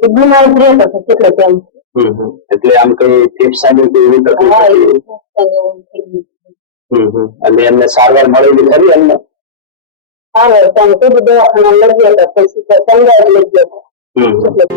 બીમાર રહેતો હતો કેટલો ટાઈમ એટલે આમ કઈ ફેફસાની કે એવી તકલીફ અને એમને સારવાર મળેલી ખરી એમને સારવાર તમે કીધું દવાખાના લઈ ગયા હતા પછી તો સંગાઈ લઈ ગયા હતા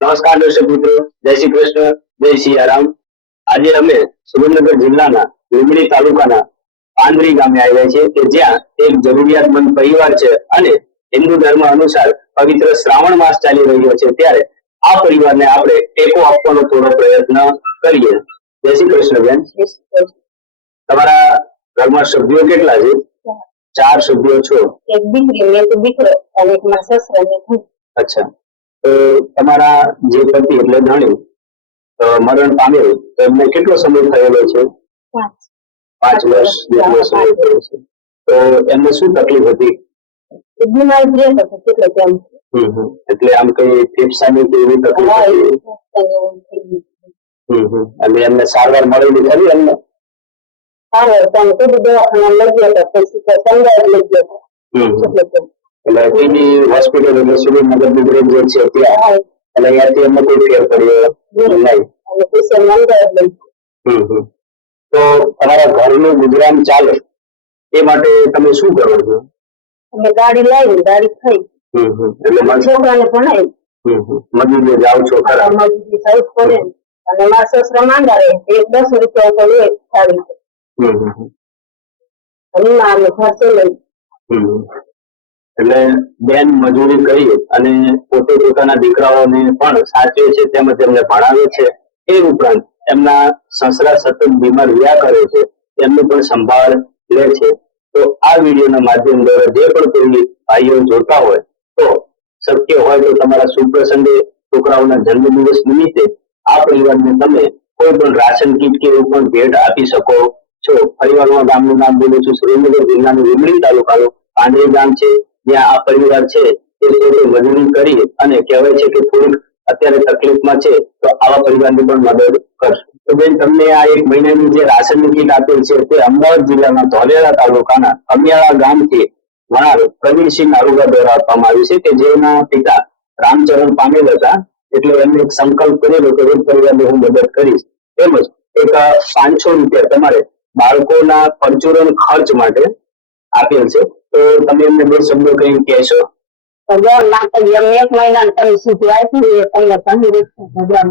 નમસ્કાર દર્શક મિત્રો, જય શ્રી કૃષ્ણ, જય સિયારામ। આજે અમે સુરેન્દ્રનગર જિલ્લાના લીંબડી તાલુકાના પાંદરી ગામે આવ્યા છીએ કે જ્યાં એક જરૂરિયાતમંદ પરિવાર છે અને હિન્દુ ધર્મ અનુસાર પવિત્ર શ્રાવણ માસ ચાલી રહ્યો છે ત્યારે આ પરિવારને આપણે ટેકો આપવાનો થોડો પ્રયત્ન કરીએ। જય શ્રી કૃષ્ણ બેન। તમારા ઘરમાં સભ્યો કેટલા છે? 4 સભ્યો છો। એક દીકરી એક દીકરો અને એક મારા સસરા ને હું। અચ્છા, તો તમારા જે પતિ એટલે ધણી મરણ પામેલ તો એમને કેટલો સમય થયેલો છે? 5 વર્ષ જેટલો સમય થયો છે। તો એમને શું તકલીફ હતી? બીમાર રહેતો હતો કેટલો ટાઈમ એટલે આમ કઈ ફેફસાની કે એવી તકલીફ અને એમને સારવાર મળેલી ખરી એમને સારવાર તમે કીધું દવાખાના લઈ ગયા હતા પછી તો સંગાઈ લઈ ગયા હતા એટલે ટીબી હોસ્પિટલ એટલે સુરેન્દ્રનગરની બ્રેક જે છે ત્યાં એટલે અહીંયાથી એમને કોઈ ફેર પડ્યો નહીં અને પછી મંગાઈ લઈ તો તમારા ઘરનું ગુજરાન ચાલે એ માટે તમે શું કરો છો? અમે ગાડી લાવી ગાડી થઈ એટલે છોકરાને ભણાવી મજૂરી જાઓ છો ખરા? મજૂરી જવું પડે અને મારા સસરા માંગા રહે 10 રૂપિયા ઉપર લે સાડી અને મારે ખર્ચો લઈ એટલે બેન મજૂરી કરી અને પોતે પોતાના દીકરાઓને પણ સાચવે છે તેમજ તેમને ભણાવે છે। એ ઉપરાંત એમના સસરા સતત બીમાર રહ્યા કરે છે તેમની પણ સંભાળ લે છે। તો આ વિડીયોના માધ્યમ દ્વારા જે પણ કોઈ ભાઈઓ જોતા હોય તો શક્ય હોય તો તમારા સુપ્રસંગે છોકરાઓના જન્મદિવસ નિમિત્તે આ પરિવારને તમે કોઈ પણ રાશન કીટ કે એવું પણ ભેટ આપી શકો છો। પરિવારમાં ગામનું નામ બોલું છું, સુરેન્દ્રનગર જિલ્લાનું લીંબડી તાલુકાનું પાંદરી ગામ છે જ્યાં આ પરિવાર છે તે પોતે મજૂરી કરી અને કહેવાય છે કે થોડીક અત્યારે તકલીફમાં છે તો આવા પરિવારની પણ મદદ કરશે। તો બેન તમને આ 1 મહિનાની જે રાશનની કીટ આપેલ છે તે અમદાવાદ જિલ્લાના ધોલેરા તાલુકાના અમિયાળા ગામથી વણાર પ્રવીણસિંહ નારુગા દ્વારા આપવામાં આવી છે કે જેના પિતા રામચરણ પામેલ હતા એટલે એમને એક સંકલ્પ કરેલો કે એક પરિવારને હું મદદ કરીશ તેમજ એક 500 રૂપિયા તમારે બાળકોના પરચુરણ ખર્ચ માટે આપેલ છે। તો તમે એમને 2 શબ્દો કઈ કહેશો? ભગવાન માટે 1 મહિના તમે સુધી આપ્યું તમને તંદુરસ્ત ભગવાન